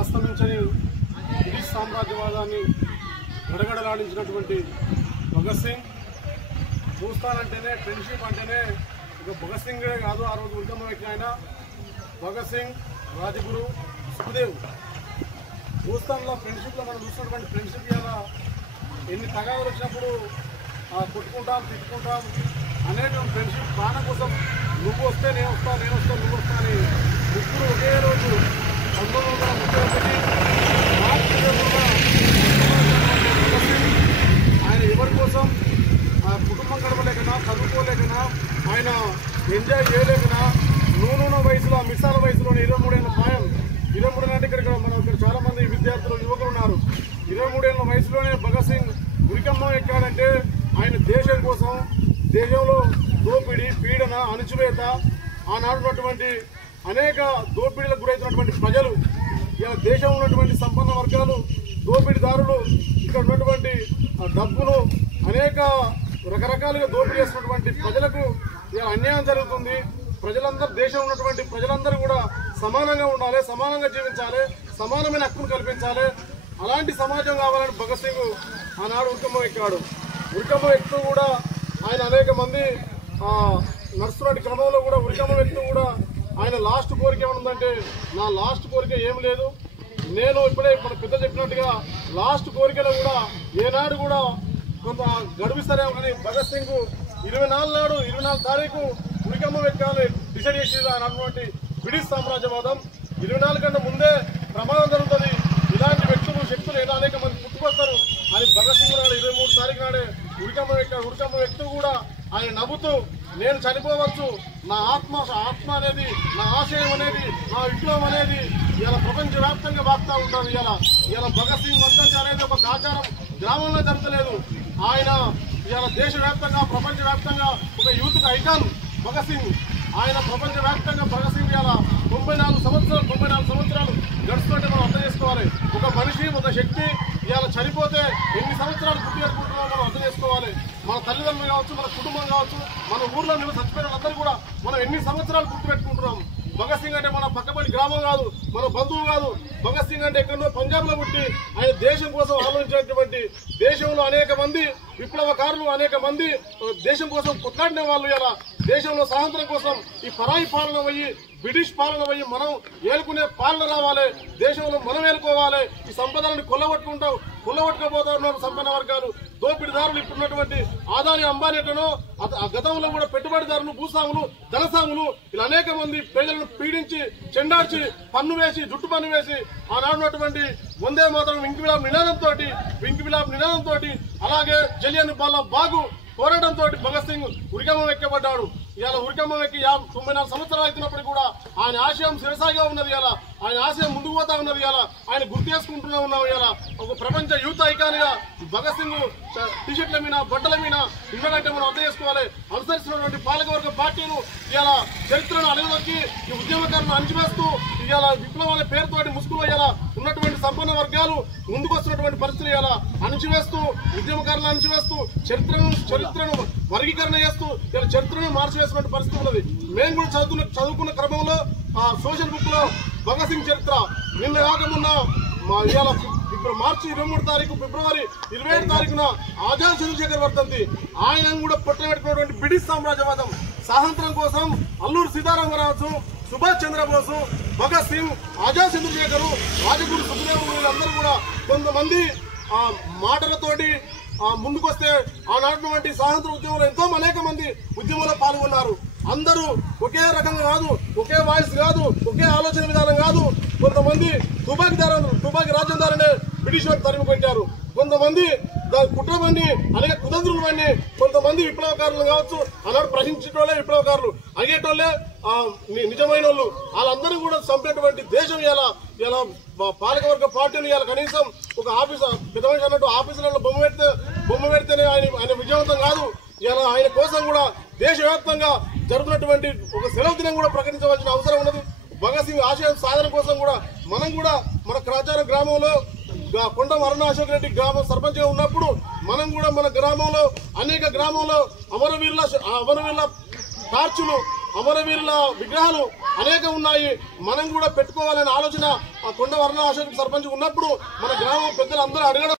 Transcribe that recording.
అస్తమించని British సామ్రాజ్యవాదాన్ని గడగడలాడించినటువంటి Bhagat Singh చూస్తానంటేనే friendship అంటేనే ఇక భగత్ సింగే కాదు, ఆ రోజు ఉద్యమం వ్యక్తి ఆయన భగత్ సింగ్, రాజగురు, సుఖదేవ్. దోస్తాన్లో ఫ్రెండ్షిప్లో మనం చూసినటువంటి ఫ్రెండ్షిప్ ఇలా ఎన్ని తగాదులు వచ్చినప్పుడు కొట్టుకుంటాం, తిట్టుకుంటాం అనేటువంటి ఫ్రెండ్షిప్ ప్రాణం కోసం నువ్వు వస్తే నేను వస్తా, నేను వస్తా, నువ్వు వస్తా అని ముగ్గురు ఒకే రోజు 1931 మార్చి 20న ఆయన ఎవరి కోసం కుటుంబం గడపలేకనా, చదువుకోలేకనా, ఆయన ఎంజాయ్ చేయలేకనా నూనె వయసులో, మిసాల వయసులోనే 23 ఏళ్ళ ప్రాయం, 23 అంటే ఇక్కడ మనం ఇక్కడ చాలా మంది విద్యార్థులు, యువకులు ఉన్నారు. 23 ఏళ్ళ వయసులోనే భగత్ సింగ్ ఉరికమ్మం ఎక్కాడంటే ఆయన దేశం కోసం, దేశంలో దోపిడీ, పీడన, అణచివేత, ఆనాడున్నటువంటి అనేక దోపిడీలకు గురవుతున్నటువంటి ప్రజలు, ఇలా దేశంలో ఉన్నటువంటి సంపన్న వర్గాలు, దోపిడీదారులు, ఇక్కడ ఉన్నటువంటి డబ్బును అనేక రకరకాలుగా దోపిడీ చేస్తున్నటువంటి ప్రజలకు ఇలా అన్యాయం జరుగుతుంది. ప్రజలందరూ, దేశంలో ఉన్నటువంటి ప్రజలందరూ కూడా సమానంగా ఉండాలి, సమానంగా జీవించాలి, సమానమైన హక్కును కల్పించాలి. అలాంటి సమాజం కావాలని భగత్ సింగ్ ఆనాడు ఉరికమ్మం ఎక్కాడు. ఉరికమ్మం ఎక్కుతూ కూడా ఆయన అనేక మంది నడుస్తున్న క్రమంలో కూడా ఉరికమ్మం ఎక్కుతూ కూడా ఆయన లాస్ట్ కోరిక ఏమనుందంటే, నా లాస్ట్ కోరిక ఏం లేదు, నేను ఇప్పుడే మన పెద్ద చెప్పినట్టుగా లాస్ట్ కోరికలో కూడా ఏనాడు కూడా కొంత గడువిస్తారేమో కానీ భగత్ సింగ్ 24 తారీఖు ఉరికమ్మం ఎక్కాలి డిసైడ్ చేసి అన్నటువంటి బ్రిటిష్ సామ్రాజ్యవాదం. 24 కంటే ముందే ప్రమాదం జరుగుతుంది, ఇలాంటి వ్యక్తులు, శక్తులు ఏదో అనేక మంది పుట్టుకొస్తారు అని భగత్ సింగ్ నాడు 23 తారీఖు నాడే ఉరికమ్మం ఎక్కాడు. ఉరికమ్మం ఎక్కుతూ కూడా ఆయన నవ్వుతూ, నేను చనిపోవచ్చు, నా ఆత్మ అనేది, నా ఆశయం అనేది, నా విప్లవం అనేది ఇలా ప్రపంచవ్యాప్తంగా వాక్తా ఉంటారు. ఇలా భగత్ సింగ్ వర్ధంతి అనేది ఒక ఆచారం గ్రామంలో జరగలేదు. ఆయన ఇలా దేశవ్యాప్తంగా, ప్రపంచవ్యాప్తంగా ఒక యూత్ ఐకాన్ భగత్ సింగ్. ఆయన ప్రపంచవ్యాప్తంగా భగత్ సింగ్ ఇలా 94 సంవత్సరాలు గడుస్తుంటే మనం అర్థం చేసుకోవాలి. ఒక మనిషి, ఒక శక్తి ఇవాళ చనిపోతే ఎన్ని సంవత్సరాలు గుర్తుపెట్టుకుంటున్నామో మనం అర్థం చేసుకోవాలి. మన తల్లిదండ్రులు కావచ్చు, మన కుటుంబం కావచ్చు, మన ఊర్లో చచ్చిపోయిన వాళ్ళందరూ కూడా మనం ఎన్ని సంవత్సరాలు గుర్తుపెట్టుకుంటున్నాం. భగత్ సింగ్ అంటే మన పక్కపడి గ్రామం కాదు, మన బంధువు కాదు. భగత్ సింగ్ అంటే ఎక్కడో పంజాబ్ లో పుట్టి ఆయన దేశం కోసం ఆలోచించినటువంటి, దేశంలో అనేక మంది విప్లవకారులు, అనేక మంది దేశం కోసం కొట్లాడిన వాళ్ళు ఇలా దేశంలో స్వాతంత్రం కోసం ఈ పరాయి పాలన పోయి, బ్రిటిష్ పాలన పోయి మనం ఏలుకునే పాలన రావాలి, దేశంలో మనం ఏలుకోవాలి. ఈ సంపదలను కొల్లగొట్టుకోబోతా ఉన్నారు సంపన్న వర్గాలు, దోపిడీదారులు. ఇప్పుడున్నటువంటి ఆదాని, అంబానీలను, గతంలో కూడా పెట్టుబడిదారులు, భూస్వాములు, ధనస్వాములు ఇలా అనేక మంది ప్రజలను పీడించి, చెండార్చి, పన్ను వేసి, జుట్టు పన్ను వేసి ఆనాడున్నటువంటి వందే మాతరం ఇంకివిలాబ్ నినాదంతో అలాగే జలియన్ వాలా బాగు పోరాటంతో భగత్ సింగ్ ఉరికమ్మం ఎక్కబడ్డాడు. ఇవాళ ఉరికమ్మం ఎక్కి 94 సంవత్సరాలు అవుతున్నప్పటికీ కూడా ఆయన ఆశయం శిరసాగా ఉన్నది. ఇలా ఆయన ఆశయం ముందుకు పోతా ఉన్నది. ఇలా ఆయన గుర్తు చేసుకుంటూనే ఉన్నాం. ఇలా ఒక ప్రపంచ యూత్ ఐకాన్ గా భగత్ సింగ్ టీషర్ట్ల మీద, బట్టల మీద ఉండడంటే మనం అర్థం చేసుకోవాలి. అనుసరిస్తున్నటువంటి పాలకవర్గ పార్టీలు ఇలా చరిత్రను అలగదొక్కి ఈ ఉద్యమకారులను అణచివేస్తూ, ఇవాళ విప్లవం అనే పేరుతోటి ముసుగులో ఇలా ఉన్నటువంటి సంపన్న వర్గాలు ముందుకు వస్తున్నటువంటి పరిస్థితులు ఇలా అణచివేస్తూ, ఉద్యమకారులను అణచివేస్తూ, చరిత్రను వర్గీకరణ చేస్తూ ఇలా చరిత్రను మార్చివేస్తున్న పరిస్థితి ఉన్నది. మేము కూడా చదువుకున్న క్రమంలో సోషల్ బుక్ లో భగత్ సింగ్ చరిత్ర నిన్న కాకమున్న ఇవాళ ఇప్పుడు మార్చి 23 తారీఖు, ఫిబ్రవరి 27 తారీఖున ఆజాద్ చంద్రశేఖర్ వర్ధంతి. ఆయన కూడా పుట్టబెట్టుకున్నటువంటి బ్రిటిష్ సామ్రాజ్యవాదం స్వాతంత్రం కోసం అల్లూరు సీతారామరాజు, సుభాష్ చంద్రబోసు, భగత్ సింగ్, ఆజాద్ చంద్రశేఖర్, రాజగురు, సుఖదేవ్ వీళ్ళందరూ కూడా కొంతమంది మాటలతోటి ముందుకొస్తే ఆనాటినటువంటి స్వాతంత్ర ఉద్యమంలో ఎంతో అనేక మంది ఉద్యమంలో పాల్గొన్నారు. అందరూ ఒకే రకంగా కాదు, ఒకే వాయిస్ కాదు, ఒకే ఆలోచన విధానం కాదు. కొంతమంది తుపాకీ రాజ్యం ద్వారానే బ్రిటిష్ వారు తరిమి పెట్టారు. కొంతమంది కుట్రబండి, అనేక కుతంత్రులు బండి, కొంతమంది విప్లవకారులు కావచ్చు, ఆనాడు ప్రశ్నించేటోళ్లే విప్లవకారులు, అగేటోళ్లే నిజమైన వాళ్ళు. వాళ్ళందరూ కూడా చంపినటువంటి దేశం ఇలా పాలకవర్గ పార్టీలు ఇలా కనీసం ఒక ఆఫీస్, పెద్ద మనిషి అన్నట్టు ఆఫీసులలో బొమ్మ పెడితేనే ఆయన విజయవంతం కాదు. ఇలా ఆయన కోసం కూడా దేశవ్యాప్తంగా జరుగుతున్నటువంటి ఒక సెలవు దినం కూడా ప్రకటించవలసిన అవసరం ఉన్నది. భగత్ సింగ్ ఆశయం సాధన కోసం కూడా మనం కూడా మన క్రాచారం గ్రామంలో కొండం అరుణ అశోక్ రెడ్డి గ్రామం సర్పంచ్ గా ఉన్నప్పుడు మనం కూడా మన గ్రామంలో అనేక గ్రామంలో అమరవీరుల టార్చులు, అమరవీరుల విగ్రహాలు అనేక ఉన్నాయి. మనం కూడా పెట్టుకోవాలనే ఆలోచన కొండ వర్ణ అశోక్ సర్పంచ్ ఉన్నప్పుడు మన గ్రామ పెద్దలందరూ అడగడం